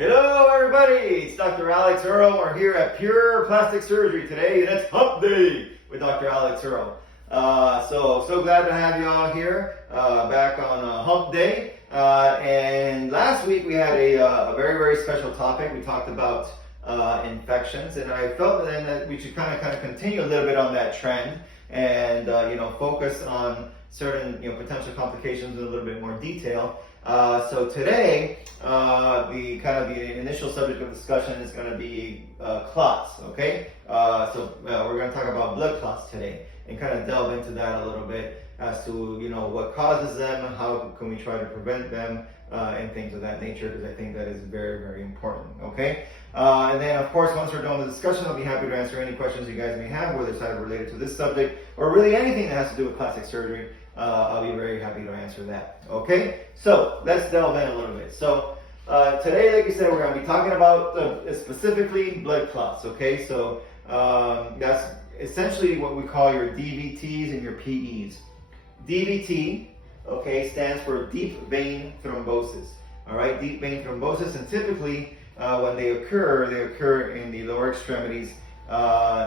Hello everybody, it's Dr. Earle. We're here at Pure Plastic Surgery today, and it's Hump Day with Dr. Earle. So glad to have you all here, back on Hump Day. And last week we had a very special topic. We talked about infections, and I felt then that we should kind of continue a little bit on that trend and focus on certain potential complications in a little bit more detail. So today, the initial subject of discussion is going to be clots. Okay, so we're going to talk about blood clots today and kind of delve into that a little bit as to what causes them, how can we try to prevent them, and things of that nature, because I think that is very important. Okay, and then of course once we're done with the discussion, I'll be happy to answer any questions you guys may have, whether it's either related to this subject or really anything that has to do with plastic surgery. I'll be very happy to answer that. Okay, so let's delve in a little bit. So today, like you said, we're going to be talking about specifically blood clots. Okay, so that's essentially what we call your DVTs and your PEs. DVT, okay, stands for deep vein thrombosis. All right, deep vein thrombosis, and typically when they occur in the lower extremities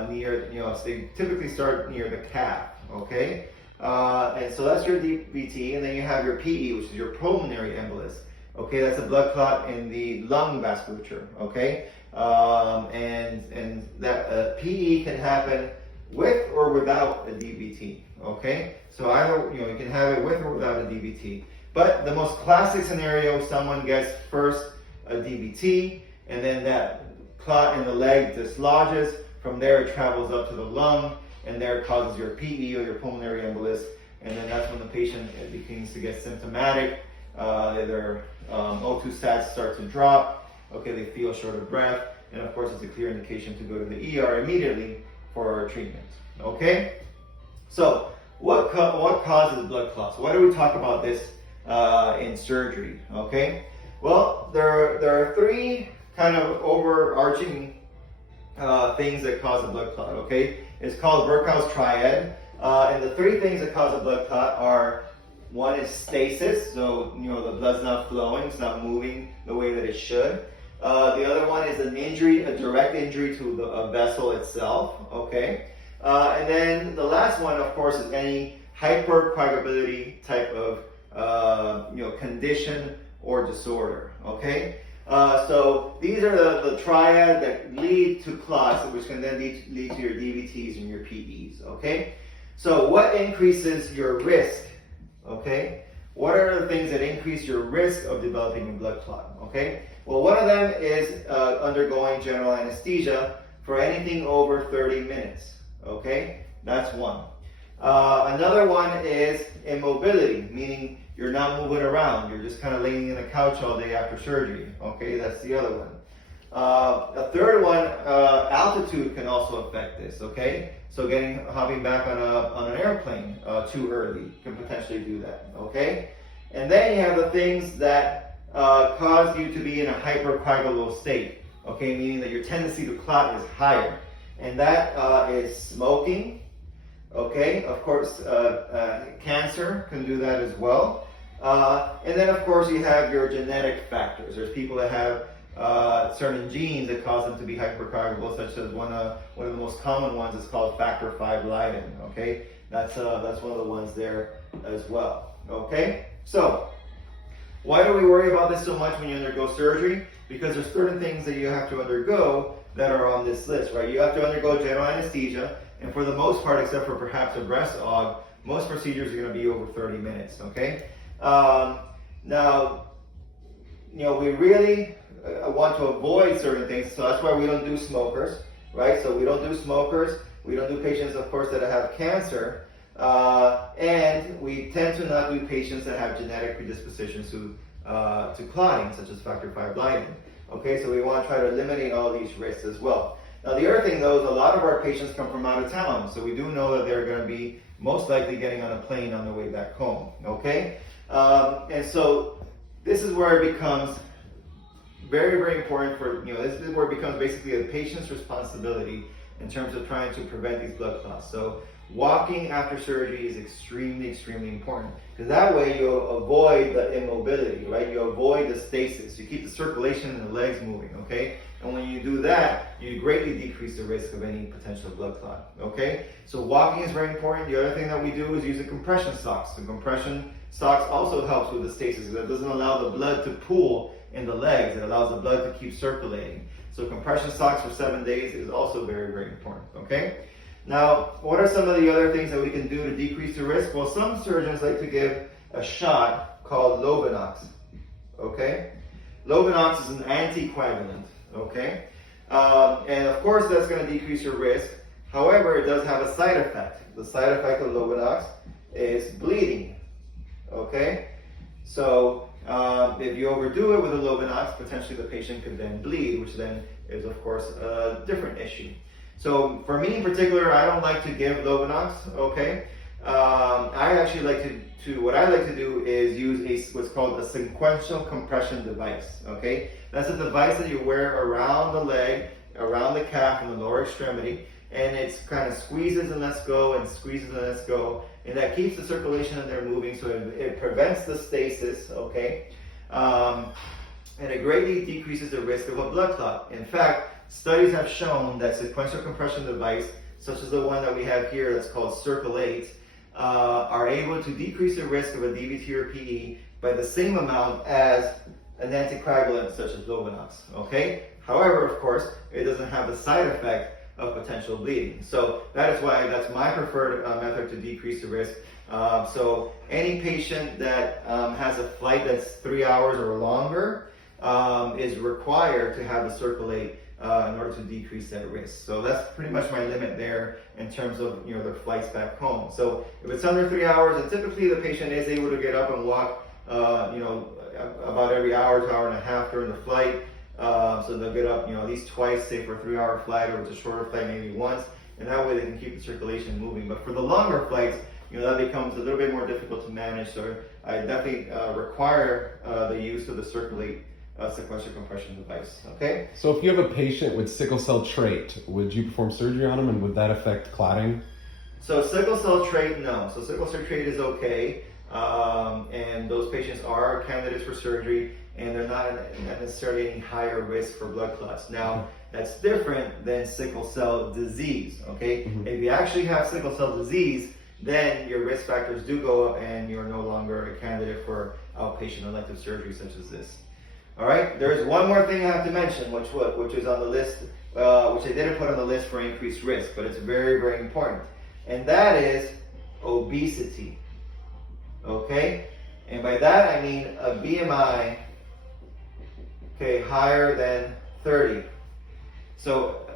near, so they typically start near the calf. Okay. And so that's your DVT, and then you have your PE, which is your pulmonary embolus. Okay, that's a blood clot in the lung vasculature. Okay, and that PE can happen with or without a DVT. Okay, so either you can have it with or without a DVT. But the most classic scenario, someone gets first a DVT, and then that clot in the leg dislodges. From there, it travels up to the lung, and there it causes your PE or your pulmonary embolus, and then that's when the patient begins to get symptomatic. Their O2 sats start to drop. Okay, they feel short of breath, and of course it's a clear indication to go to the ER immediately for treatment. Okay, so what causes blood clots? Why do we talk about this in surgery? Okay, well there are three kind of overarching things that cause a blood clot. Okay, it's called Virchow's triad, and the three things that cause a blood clot are: one is stasis, so the blood's not flowing, it's not moving the way that it should. The other one is an injury, a direct injury to a vessel itself. Okay, and then the last one, of course, is any hypercoagulability type of condition or disorder. Okay. So these are the triad that lead to clots, which can then lead to your DVTs and your PEs. Okay, so what increases your risk? Okay, what are the things that increase your risk of developing a blood clot? Okay, well, one of them is undergoing general anesthesia for anything over 30 minutes. Okay, that's one. Another one is immobility, meaning you're not moving around. You're just kind of laying in the couch all day after surgery. Okay, that's the other one. A third one, altitude can also affect this. Okay, so hopping back on an airplane too early can potentially do that. Okay, and then you have the things that cause you to be in a hypercoagulable state. Okay, meaning that your tendency to clot is higher, and that is smoking. Okay, of course, cancer can do that as well. And then, of course, you have your genetic factors. There's people that have certain genes that cause them to be hypercoagulable, such as one of the most common ones is called factor V Leiden. Okay, that's one of the ones there as well. Okay, so why do we worry about this so much when you undergo surgery? Because there's certain things that you have to undergo that are on this list, right? You have to undergo general anesthesia. And for the most part, except for perhaps a breast aug, most procedures are going to be over 30 minutes, okay? Now, we really want to avoid certain things, so that's why we don't do smokers, right? So we don't do smokers, we don't do patients, of course, that have cancer, and we tend to not do patients that have genetic predispositions to clotting, such as factor V Leiden, okay? So we want to try to eliminate all these risks as well. Now, the other thing, though, is a lot of our patients come from out of town, so we do know that they're going to be most likely getting on a plane on their way back home, okay? And so this is where it becomes very important for, this is where it becomes basically a patient's responsibility in terms of trying to prevent these blood clots. So walking after surgery is extremely, extremely important, because that way you avoid the immobility, right? You avoid the stasis. You keep the circulation in the legs moving, okay? And when you do that, you greatly decrease the risk of any potential blood clot, okay? So walking is very important. The other thing that we do is using compression socks. The compression socks also helps with the stasis. It doesn't allow the blood to pool in the legs. It allows the blood to keep circulating. So compression socks for 7 days is also very, very important, okay? Now, what are some of the other things that we can do to decrease the risk? Well, some surgeons like to give a shot called Lovenox, okay? Lovenox is an anticoagulant, okay? And of course, that's going to decrease your risk. However, it does have a side effect. The side effect of Lovenox is bleeding, okay? So, if you overdo it with a Lovenox, potentially the patient could then bleed, which then is, of course, a different issue. So for me in particular, I don't like to give Lovenox, okay? I actually like what I like to do is use what's called a sequential compression device, okay? That's a device that you wear around the leg, around the calf and the lower extremity, and it's kind of squeezes and lets go and squeezes and lets go, and that keeps the circulation in there moving, so it prevents the stasis, okay? And it greatly decreases the risk of a blood clot. In fact, studies have shown that sequential compression device, such as the one that we have here that's called Circulate, are able to decrease the risk of a DVT or PE by the same amount as an anticoagulant such as Lovenox, okay? However, of course, it doesn't have the side effect of potential bleeding. So that is why that's my preferred method to decrease the risk. So any patient that has a flight that's 3 hours or longer is required to have the Circulate in order to decrease that risk. So that's pretty much my limit there in terms of their flights back home. So if it's under 3 hours, and typically the patient is able to get up and walk about every hour to hour and a half during the flight. So they'll get up at least twice, say for a 3 hour flight, or it's a shorter flight maybe once, and that way they can keep the circulation moving. But for the longer flights, that becomes a little bit more difficult to manage. So I definitely require the use of the Circulate sequential compression device, okay? So if you have a patient with sickle cell trait, would you perform surgery on them, and would that affect clotting? So sickle cell trait, no. So sickle cell trait is okay, and those patients are candidates for surgery, and they're not necessarily any higher risk for blood clots. Now, that's different than sickle cell disease, okay? Mm-hmm. If you actually have sickle cell disease, then your risk factors do go up, and you're no longer a candidate for outpatient elective surgery such as this. All right, there's one more thing I have to mention, which is on the list, which I didn't put on the list for increased risk, but it's very, very important. And that is obesity, okay? And by that I mean a BMI, okay, higher than 30. So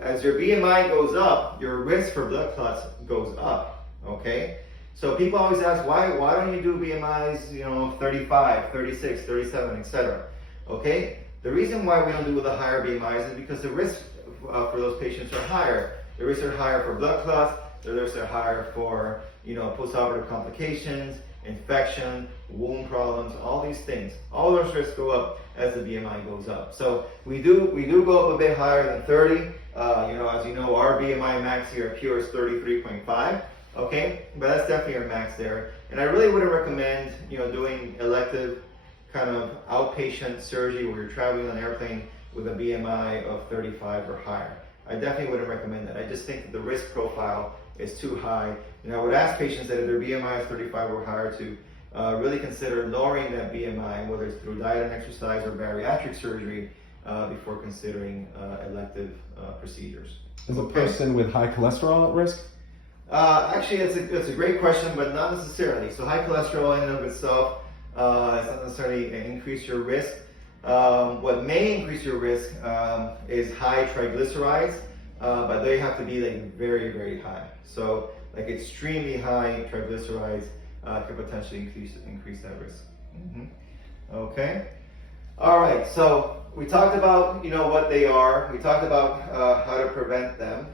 as your BMI goes up, your risk for blood clots goes up, okay? So people always ask, why don't you do BMIs, 35, 36, 37, etc. Okay? The reason why we don't do the higher BMIs is because the risks for those patients are higher. The risks are higher for blood clots. The risks are higher for, postoperative complications, infection, wound problems, all these things. All those risks go up as the BMI goes up. So we do go up a bit higher than 30. As you know, our BMI max here at Pure is 33.5. Okay, but that's definitely our max there. And I really wouldn't recommend, doing elective kind of outpatient surgery where you're traveling on an airplane with a BMI of 35 or higher. I definitely wouldn't recommend that. I just think that the risk profile is too high. I would ask patients that if their BMI is 35 or higher to really consider lowering that BMI, whether it's through diet and exercise or bariatric surgery, before considering elective procedures. Is a person with high cholesterol at risk? Actually, it's a great question, but not necessarily. So high cholesterol in and of itself is not necessarily increase your risk. What may increase your risk is high triglycerides, but they have to be very, very high. So extremely high triglycerides could potentially increase that risk. Mm-hmm. Okay. All right. So we talked about what they are. We talked about how to prevent them.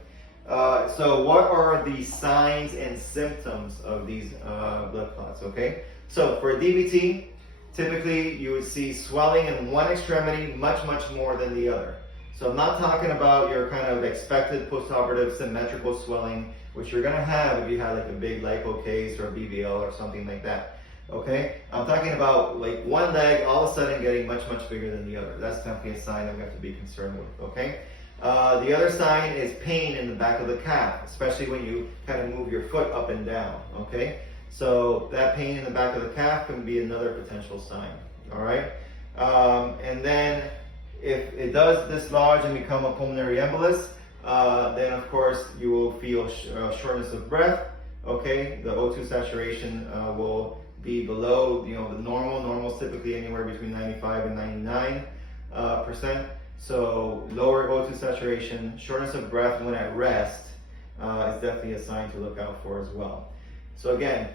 So what are the signs and symptoms of these blood clots, okay? So for DVT, typically you would see swelling in one extremity much more than the other. So I'm not talking about your kind of expected postoperative symmetrical swelling which you're gonna have if you had like a big lipo case or a BBL or something like that. Okay, I'm talking about like one leg all of a sudden getting much bigger than the other. That's definitely a sign that we have to be concerned with. Okay, the other sign is pain in the back of the calf, especially when you kind of move your foot up and down. Okay, so that pain in the back of the calf can be another potential sign. All right, and then if it does dislodge and become a pulmonary embolus, then of course you will feel shortness of breath. Okay, the O2 saturation will be below, the normal. Normal is typically anywhere between 95 and 99%. So lower O2 saturation, shortness of breath when at rest is definitely a sign to look out for as well. So again,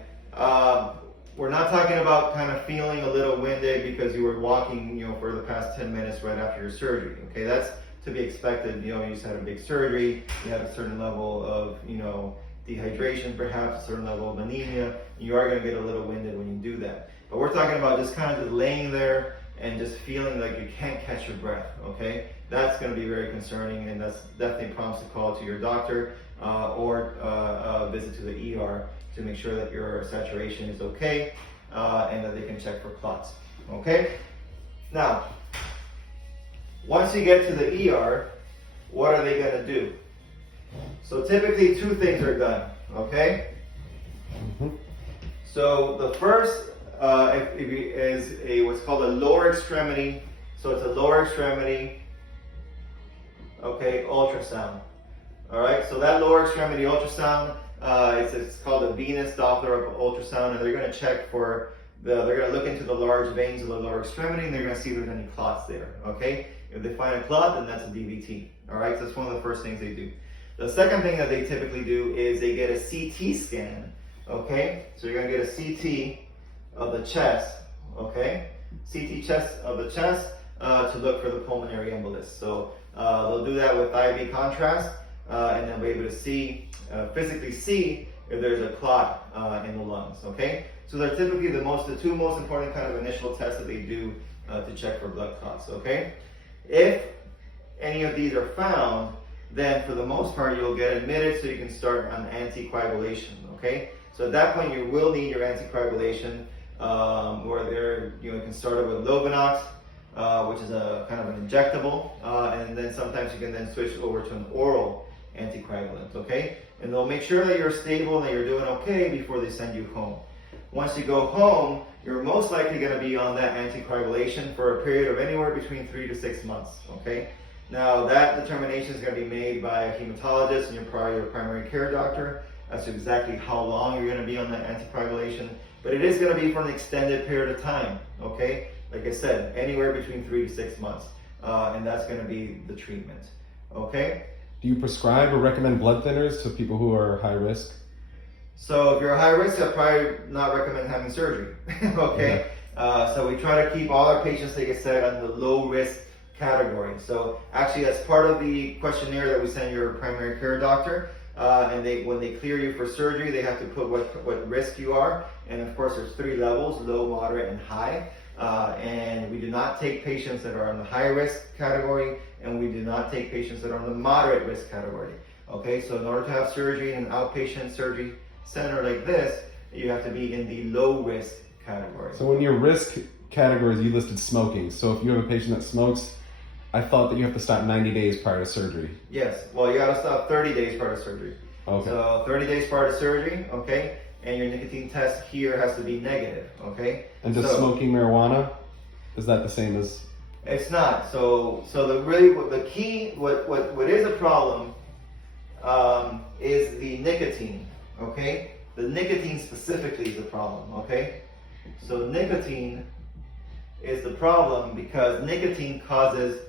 we're not talking about kind of feeling a little winded because you were walking, for the past 10 minutes right after your surgery. Okay, that's to be expected. You just had a big surgery, you had a certain level of, dehydration, perhaps a certain level of anemia. You are going to get a little winded when you do that. But we're talking about just kind of just laying there and just feeling like you can't catch your breath. Okay, that's going to be very concerning, and that's definitely prompts a call to your doctor or a visit to the ER to make sure that your saturation is okay and that they can check for clots. Okay, now once you get to the ER, what are they going to do? So typically two things are done, okay? So the first is what's called a lower extremity. So it's a lower extremity, okay, ultrasound. All right, so that lower extremity ultrasound, it's called a venous Doppler ultrasound, and they're going to check for they're going to look into the large veins of the lower extremity, and they're going to see if there's any clots there, okay? If they find a clot, then that's a DVT. All right, so that's one of the first things they do. The second thing that they typically do is they get a CT scan, okay? So you're gonna get a CT of the chest, okay? CT chest of the chest to look for the pulmonary embolus. So they'll do that with IV contrast, and they'll be able to see, physically see if there's a clot in the lungs, okay? So they're typically the two most important kind of initial tests that they do to check for blood clots, okay? If any of these are found, then for the most part you'll get admitted so you can start on anticoagulation, okay? So at that point you will need your anticoagulation, where you can start it with Lovenox, which is a kind of an injectable, and then sometimes you can then switch over to an oral anticoagulant, okay? And they'll make sure that you're stable and that you're doing okay before they send you home. Once you go home, you're most likely going to be on that anticoagulation for a period of anywhere between 3 to 6 months, okay? Now that determination is going to be made by a hematologist and your primary care doctor as to exactly how long you're going to be on that anticoagulation, but it is going to be for an extended period of time, okay? Like I said, anywhere between 3 to 6 months, and that's going to be the treatment, okay? Do you prescribe or recommend blood thinners to people who are high risk? So if you're high risk, I'd probably not recommend having surgery, okay? Yeah. So we try to keep all our patients, like I said, on the low risk category. So actually, as part of the questionnaire that we send your primary care doctor, and when they clear you for surgery, they have to put what risk you are. And of course, there's 3 levels: low, moderate, and high. And we do not take patients that are on the high risk category, and we do not take patients that are on the moderate risk category. Okay, so in order to have surgery in an outpatient surgery center like this, you have to be in the low risk category. So in your risk categories, you listed smoking. So if you have a patient that smokes, I thought that you have to stop 90 days prior to surgery. Yes, well, you got to stop 30 days prior to surgery. Okay. So 30 days prior to surgery, okay, and your nicotine test here has to be negative, okay? And does smoking marijuana, is that the same as? It's not. So the key, what is a problem is the nicotine, okay? The nicotine specifically is the problem, okay? So nicotine is the problem because nicotine causes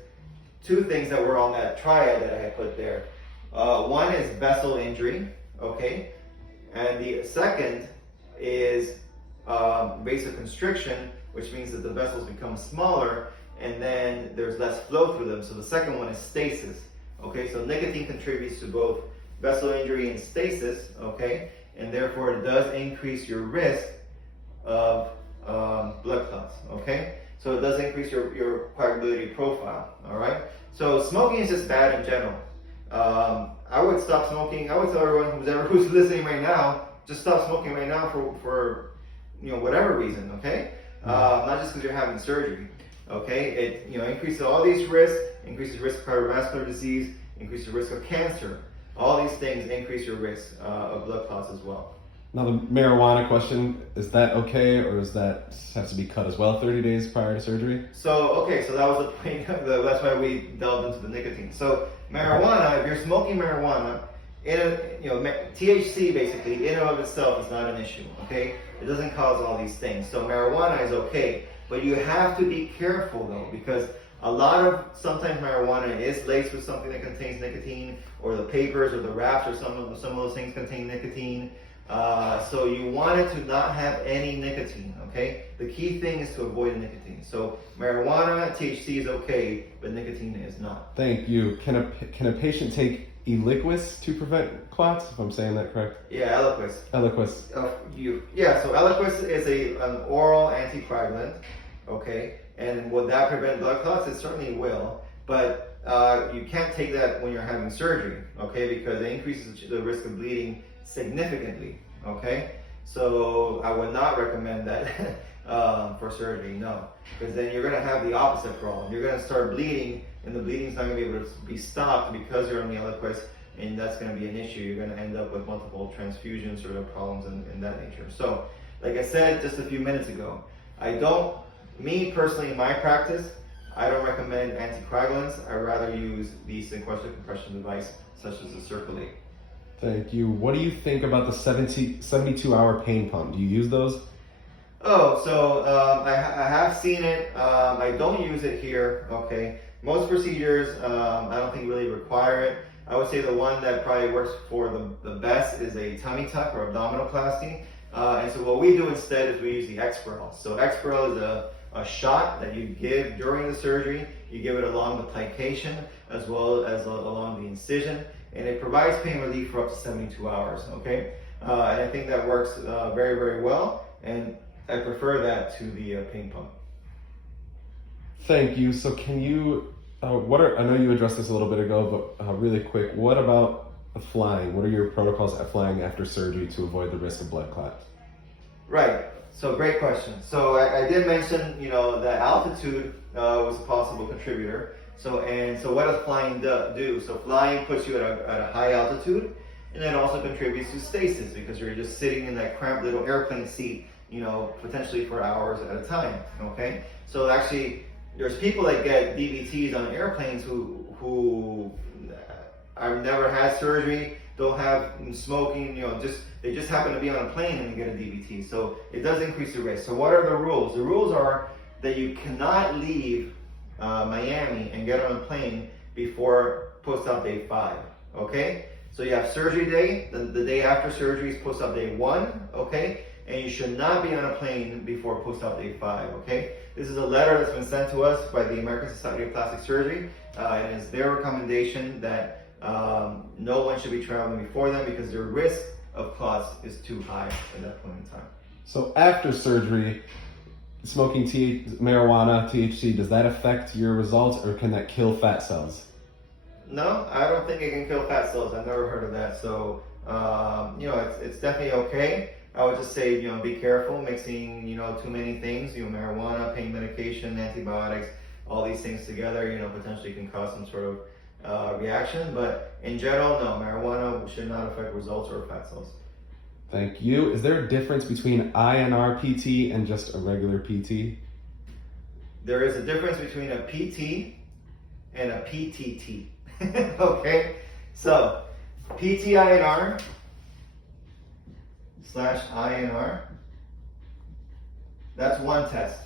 2 things that were on that triad that I had put there. One is vessel injury, okay? And the second is vasoconstriction, which means that the vessels become smaller and then there's less flow through them. So the second one is stasis, okay? So nicotine contributes to both vessel injury and stasis, okay? And therefore it does increase your risk of blood clots, okay? So it does increase your coagulability profile, all right? So smoking is just bad in general. I would stop smoking. I would tell everyone who's listening right now, just stop smoking right now for whatever reason, okay? Not just because you're having surgery, okay? It increases all these risks, increases risk of cardiovascular disease, increases risk of cancer. All these things increase your risk of blood clots as well. Now the marijuana question, is that okay, or does that have to be cut as well 30 days prior to surgery? So that was the point. That's why we delved into the nicotine. So marijuana, if you're smoking marijuana, THC basically in and of itself is not an issue. Okay, it doesn't cause all these things. So marijuana is okay, but you have to be careful though, because sometimes marijuana is laced with something that contains nicotine, or the papers or the wraps or some of those things contain nicotine. So you want it to not have any nicotine, okay? The key thing is to avoid nicotine. So marijuana, THC is okay, but nicotine is not. Thank you. Can a patient take Eliquis to prevent clots, if I'm saying that correct? Yeah, Eliquis. Eliquis. So Eliquis is an oral anticoagulant, okay? And would that prevent blood clots? It certainly will, but you can't take that when you're having surgery, okay? Because it increases the risk of bleeding significantly, okay? So I would not recommend that for surgery, no. Because then you're gonna have the opposite problem. You're gonna start bleeding, and the bleeding's not gonna be able to be stopped because you're on the Eliquis, and that's gonna be an issue. You're gonna end up with multiple transfusions sort of problems in that nature. So, like I said just a few minutes ago, me personally in my practice, I don't recommend anticoagulants. I'd rather use the sequential compression device such as the Circulate. Thank you. What do you think about the 72-hour pain pump? Do you use those? I have seen it. I don't use it here, okay? Most procedures, I don't think really require it. I would say the one that probably works for the best is a tummy tuck or abdominoplasty. And so what we do instead is we use the Exparel. So Exparel is a shot that you give during the surgery. You give it along the plication as well as along the incision, and it provides pain relief for up to 72 hours, okay? And I think that works very, very well, and I prefer that to the pain pump. Thank you. So can you, I know you addressed this a little bit ago, but really quick, what about flying? What are your protocols at flying after surgery to avoid the risk of blood clots? Right. So great question. So I did mention, that altitude was a possible contributor. So what does flying do? So flying puts you at a high altitude, and it also contributes to stasis because you're just sitting in that cramped little airplane seat, potentially for hours at a time. Okay. So actually, there's people that get DVTs on airplanes who have never had surgery, don't have smoking, they just happen to be on a plane and get a DVT. So it does increase the risk. So what are the rules? The rules are that you cannot leave Miami and get on a plane before post-op day 5, okay? So you have surgery day, the day after surgery is post-op day 1, okay? And you should not be on a plane before post-op day 5, okay? This is a letter that's been sent to us by the American Society of Plastic Surgery, and it's their recommendation that no one should be traveling before them because their risk of clots is too high at that point in time. So after surgery, smoking marijuana, THC, does that affect your results, or can that kill fat cells? No, I don't think it can kill fat cells. I've never heard of that. So, it's definitely okay. I would just say, be careful mixing, too many things, marijuana, pain medication, antibiotics, all these things together, potentially can cause some sort of reaction. But in general, no, marijuana should not affect results or fat cells. Thank you. Is there a difference between INR PT and just a regular PT? There is a difference between a PT and a PTT. Okay? So, PT-INR / INR, that's one test.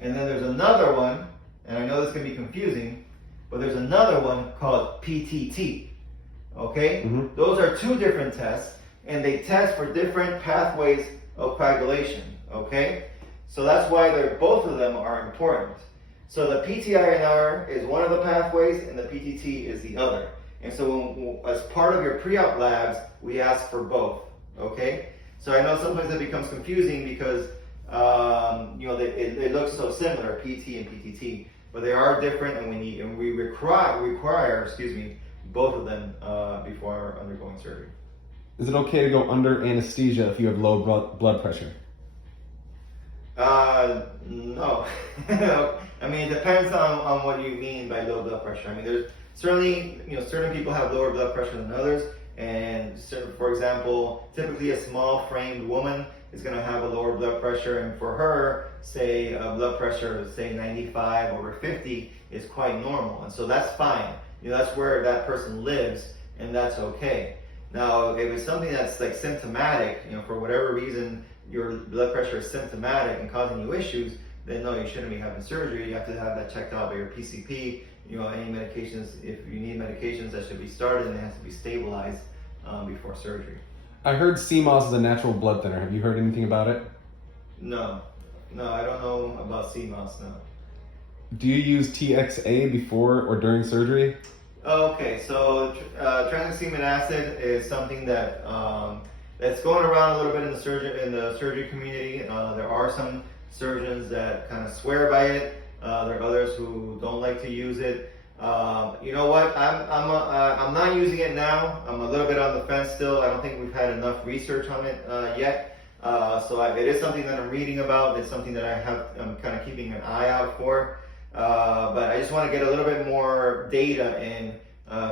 And then there's another one, and I know this can be confusing, but there's another one called PTT. Okay? Mm-hmm. Those are two different tests, and they test for different pathways of coagulation. Okay? So that's why both of them are important. So the PT-INR is one of the pathways, and the PTT is the other. And so as part of your pre-op labs, we ask for both. Okay? So I know sometimes it becomes confusing because they look so similar, PT and PTT, but they are different, and we require both of them before undergoing surgery. Is it okay to go under anesthesia if you have low blood pressure? No. I mean, it depends on what you mean by low blood pressure. I mean, there's certainly, certain people have lower blood pressure than others. And for example, typically a small framed woman is going to have a lower blood pressure. And for her, say a blood pressure, say 95 over 50 is quite normal. And so that's fine. That's where that person lives, and that's okay. Now, if it's something that's like symptomatic, for whatever reason, your blood pressure is symptomatic and causing you issues, then no, you shouldn't be having surgery. You have to have that checked out by your PCP. Any medications, if you need medications, that should be started and it has to be stabilized before surgery. I heard CMOS is a natural blood thinner. Have you heard anything about it? No, I don't know about CMOS, no. Do you use TXA before or during surgery? Okay, so tranexamic acid is something that that's going around a little bit in the surgery community. There are some surgeons that kind of swear by it. There are others who don't like to use it. You know what? I'm not using it now. I'm a little bit on the fence still. I don't think we've had enough research on it yet. So it is something that I'm reading about. It's something that I'm kind of keeping an eye out for. But I just want to get a little bit more data in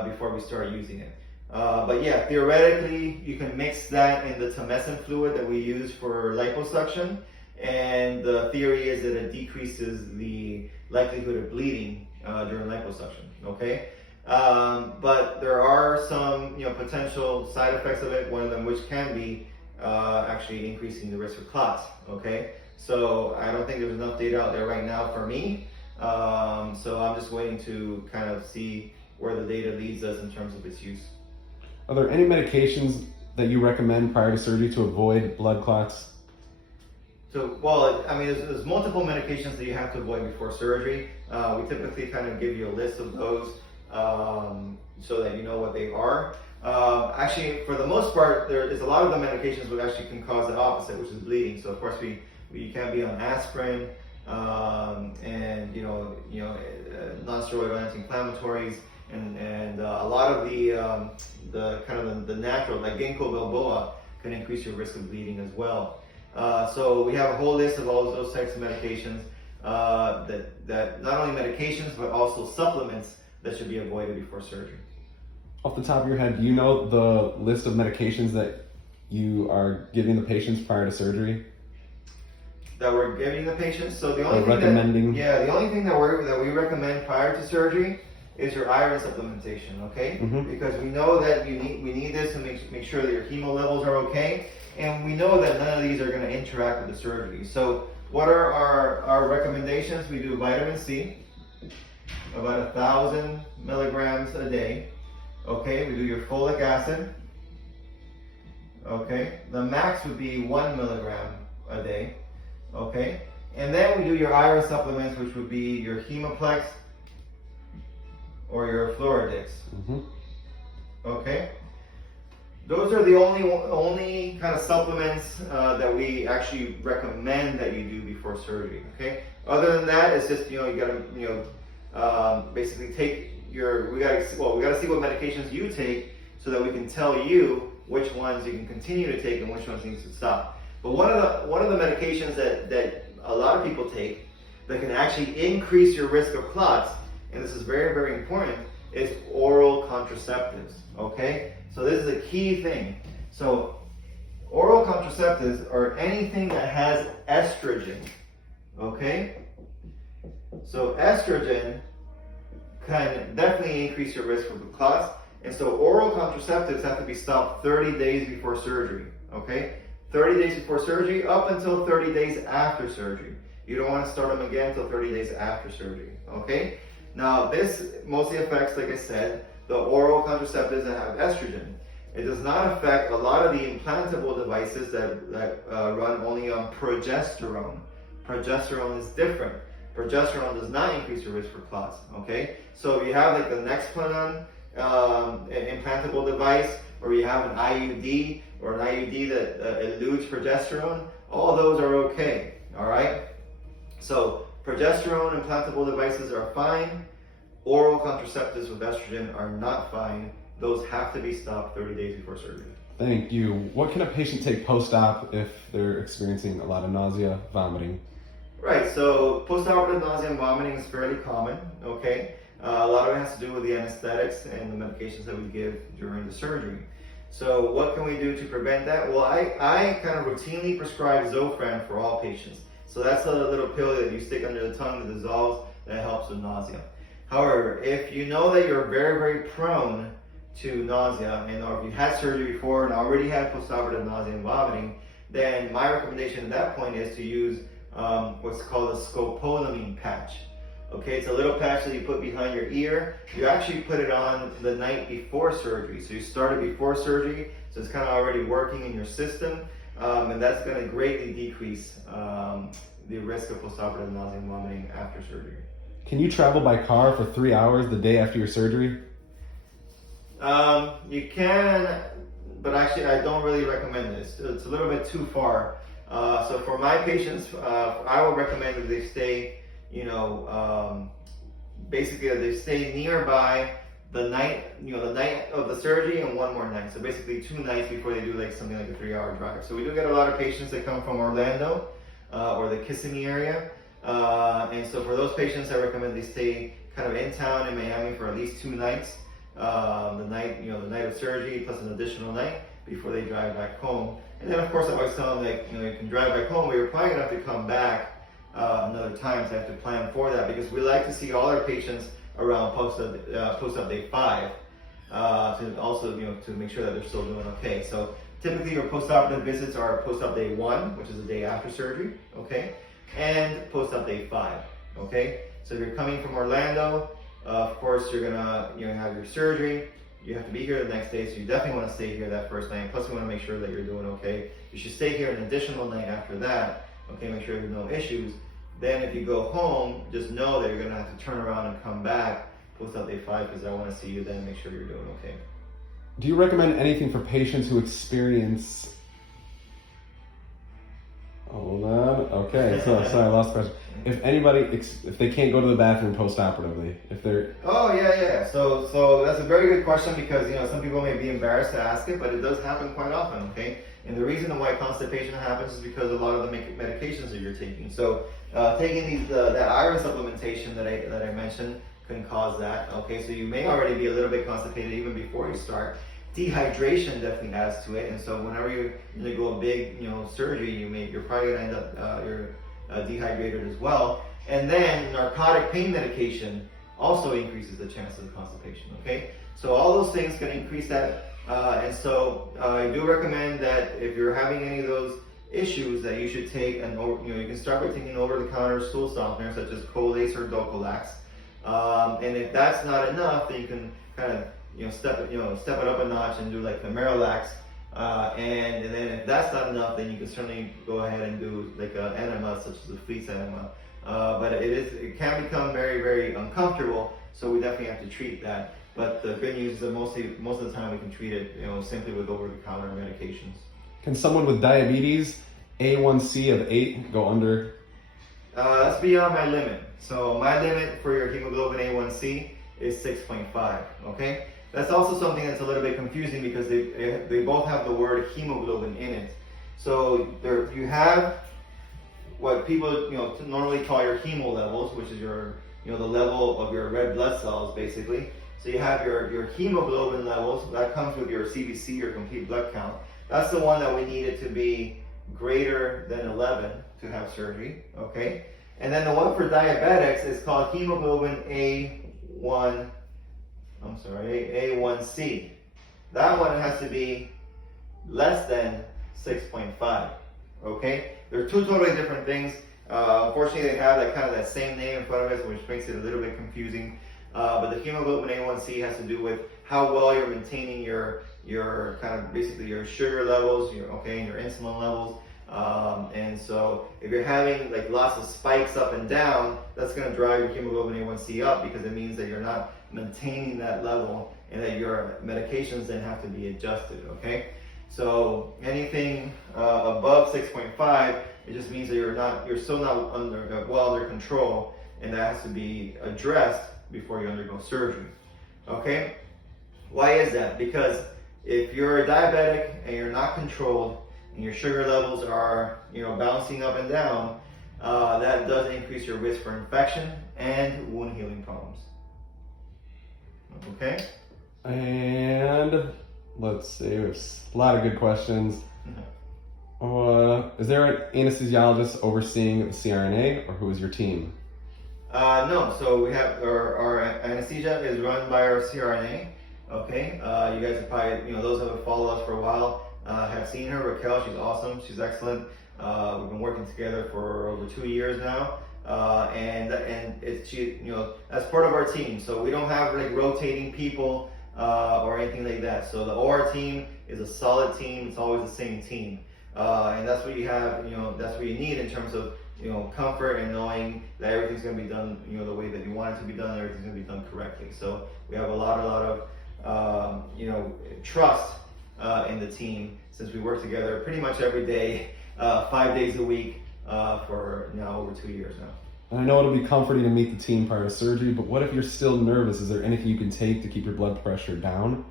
before we start using it. But yeah, theoretically, you can mix that in the tumescent fluid that we use for liposuction. And the theory is that it decreases the likelihood of bleeding during liposuction, okay? But there are some potential side effects of it, one of them which can be actually increasing the risk for clots, okay? So I don't think there's enough data out there right now for me. So I'm just waiting to kind of see where the data leads us in terms of its use. Are there any medications that you recommend prior to surgery to avoid blood clots? So, well, I mean, there's multiple medications that you have to avoid before surgery. We typically kind of give you a list of those so that you know what they are. Actually, for the most part, there is a lot of the medications which actually can cause the opposite, which is bleeding. So, of course, you can be on aspirin and non-steroidal anti-inflammatories, and a lot of the kind of the natural, like ginkgo biloba, can increase your risk of bleeding as well. So we have a whole list of all of those types of medications that not only medications but also supplements that should be avoided before surgery. Off the top of your head, do you know the list of medications that you are giving the patients prior to surgery? That we're giving the patients. So the only the only thing that we recommend prior to surgery is your iron supplementation. Okay, because we know that we need this to make sure that your hemo levels are okay. And we know that none of these are going to interact with the surgery. So what are our recommendations? We do vitamin C, about 1,000 milligrams a day. Okay, we do your folic acid. Okay, the max would be 1 milligram a day. Okay, and then we do your iron supplements, which would be your Hemoplex or your Fluoridix. Okay. Those are the only kind of supplements that we actually recommend that you do before surgery. Okay. Other than that, it's just you gotta basically take we gotta see what medications you take so that we can tell you which ones you can continue to take and which ones need to stop. But one of the medications that a lot of people take that can actually increase your risk of clots, and this is very, very important, is oral contraceptives. Okay. So this is a key thing. So oral contraceptives are anything that has estrogen, okay? So estrogen can definitely increase your risk for clots, and so oral contraceptives have to be stopped 30 days before surgery, okay? 30 days before surgery up until 30 days after surgery. You don't want to start them again until 30 days after surgery, okay? Now this mostly affects, like I said, the oral contraceptives that have estrogen. It does not affect a lot of the implantable devices that run only on progesterone. Progesterone is different. Progesterone does not increase your risk for clots, okay? So if you have like the Nexplanon implantable device, or you have an IUD, or an IUD that eludes progesterone, all those are okay, all right? So progesterone implantable devices are fine. oral contraceptives with estrogen are not fine. Those have to be stopped 30 days before surgery. Thank you. What can a patient take post-op if they're experiencing a lot of nausea, vomiting? Right, so postoperative nausea and vomiting is fairly common, okay? A lot of it has to do with the anesthetics and the medications that we give during the surgery. So what can we do to prevent that? Well, I kind of routinely prescribe Zofran for all patients. So that's a little pill that you stick under the tongue that dissolves, that helps with nausea. However, if you know that you're very, very prone to nausea, and or if you had surgery before and already had postoperative nausea and vomiting, then my recommendation at that point is to use what's called a scopolamine patch. Okay, it's a little patch that you put behind your ear. You actually put it on the night before surgery. So you started before surgery, so it's kind of already working in your system, and that's going to greatly decrease the risk of postoperative nausea and vomiting after surgery. Can you travel by car for 3 hours the day after your surgery? You can, but actually I don't really recommend this. It's a little bit too far. So for my patients, I would recommend that they stay, basically that they stay nearby the night, the night of the surgery and one more night. So basically 2 nights before they do like something like a 3-hour drive. So we do get a lot of patients that come from Orlando or the Kissimmee area. And so for those patients, I recommend they stay kind of in town in Miami for at least 2 nights. The night of surgery plus an additional night before they drive back home. And then of course I always tell them that you can drive back home, but you're probably gonna have to come back another time, so I have to plan for that because we like to see all our patients around post-op day 5 to also to make sure that they're still doing okay. So typically your post-operative visits are post-op day 1, which is the day after surgery, okay, and post-op day 5, okay. So if you're coming from Orlando, of course you're gonna have your surgery. You have to be here the next day, so you definitely want to stay here that first night. Plus, we want to make sure that you're doing okay. You should stay here an additional night after that. Okay, make sure there's no issues. Then, if you go home, just know that you're gonna have to turn around and come back post-op day 5 because I want to see you then and make sure you're doing okay. Do you recommend anything for patients who experience? Hold on. Okay, so sorry, I lost the question. If anybody, if they can't go to the bathroom post-operatively, if they're... Oh, yeah. So that's a very good question because, some people may be embarrassed to ask it, but it does happen quite often, okay? And the reason why constipation happens is because a lot of the medications that you're taking. So taking that iron supplementation that I mentioned can cause that, okay? So you may already be a little bit constipated even before you start. Dehydration definitely adds to it, and so whenever you go a big surgery, you're probably gonna end up you're dehydrated as well. And then narcotic pain medication also increases the chance of constipation. Okay, so all those things can increase that, and so I do recommend that if you're having any of those issues, that you should take you can start by taking over-the-counter stool softener such as Colace or Docolax, and if that's not enough, then you can kind of step it up a notch and do like the Marilax, and then if that's not enough, then you can certainly go ahead and do like an enema such as the Fleets enema. But it can become very, very uncomfortable, so we definitely have to treat that. But the good news is that most of the time we can treat it simply with over-the-counter medications. Can someone with diabetes, A1C of 8, go under? That's beyond my limit. So my limit for your hemoglobin A1C is 6.5. Okay. That's also something that's a little bit confusing because they both have the word hemoglobin in it. So you have what people normally call your hemo levels, which is your the level of your red blood cells basically. So you have your hemoglobin levels that comes with your CBC, your complete blood count. That's the one that we need it to be greater than 11 to have surgery. Okay, and then the one for diabetics is called hemoglobin A1C. That one has to be less than 6.5. Okay, they're two totally different things. Unfortunately, they have that same name in front of us, which makes it a little bit confusing. But the hemoglobin A1C has to do with how well you're maintaining your kind of basically your sugar levels, your insulin levels. And so if you're having like lots of spikes up and down, that's going to drive your hemoglobin A1C up because it means that you're not maintaining that level and that your medications then have to be adjusted. Okay, so anything above 6.5, it just means that you're still not well under control, and that has to be addressed before you undergo surgery. Okay? Why is that? Because if you're diabetic and you're not controlled and your sugar levels are, bouncing up and down, that does increase your risk for infection and wound healing problems. Okay? And let's see, there's a lot of good questions. Is there an anesthesiologist overseeing the CRNA, or who is your team? No, so we have our anesthesia is run by our CRNA. Okay, you guys have probably, those that have followed us for a while have seen her. Raquel, she's awesome, she's excellent. We've been working together for over 2 years now, and that's part of our team. So we don't have like rotating people or anything like that. So the OR team is a solid team. It's always the same team, and that's what you have. That's what you need in terms of comfort and knowing that everything's going to be done the way that you want it to be done, and everything's going to be done correctly. So we have a lot of trust in the team, since we work together pretty much every day, 5 days a week, for now over 2 years now. And I know it'll be comforting to meet the team prior to surgery, but what if you're still nervous? Is there anything you can take to keep your blood pressure down?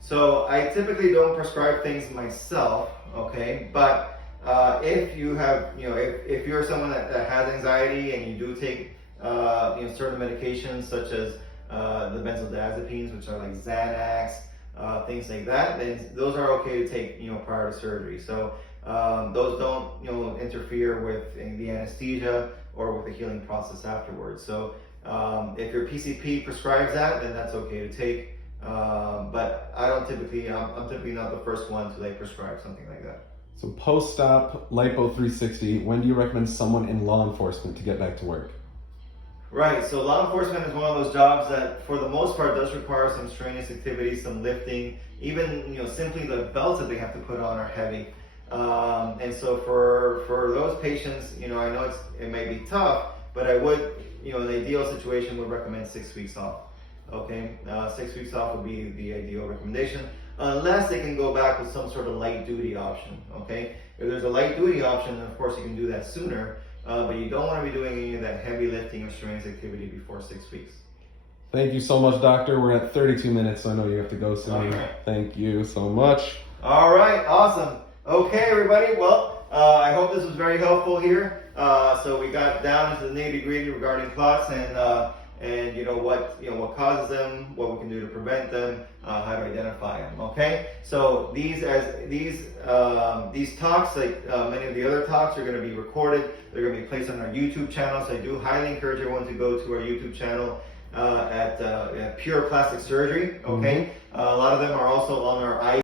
So I typically don't prescribe things myself, okay? But if you have, if you're someone that has anxiety and you do take, certain medications such as the benzodiazepines, which are like Xanax, things like that, then those are okay to take, prior to surgery. So those don't, interfere with the anesthesia or with the healing process afterwards. So if your PCP prescribes that, then that's okay to take. But I'm typically not the first one to prescribe something like that. So post-op lipo 360, when do you recommend someone in law enforcement to get back to work? Right, so law enforcement is one of those jobs that for the most part does require some strenuous activities, some lifting, even simply the belts that they have to put on are heavy. And so for those patients, I know it may be tough, but I would, in the ideal situation, would recommend 6 weeks off. Okay, 6 weeks off would be the ideal recommendation, unless they can go back with some sort of light duty option. Okay, if there's a light duty option, then of course you can do that sooner, but you don't want to be doing any of that heavy lifting or strenuous activity before 6 weeks. Thank you so much, doctor. We're at 32 minutes, so I know you have to go soon. Right. Thank you so much. All right, awesome. Okay, everybody. Well, I hope this was very helpful here. So we got down into the nitty-gritty regarding clots and what causes them, what we can do to prevent them, how to identify them. Okay. So these talks, like many of the other talks, are going to be recorded. They're going to be placed on our YouTube channel. So I do highly encourage everyone to go to our YouTube channel at Pure Plastic Surgery. Okay. A lot of them are also on our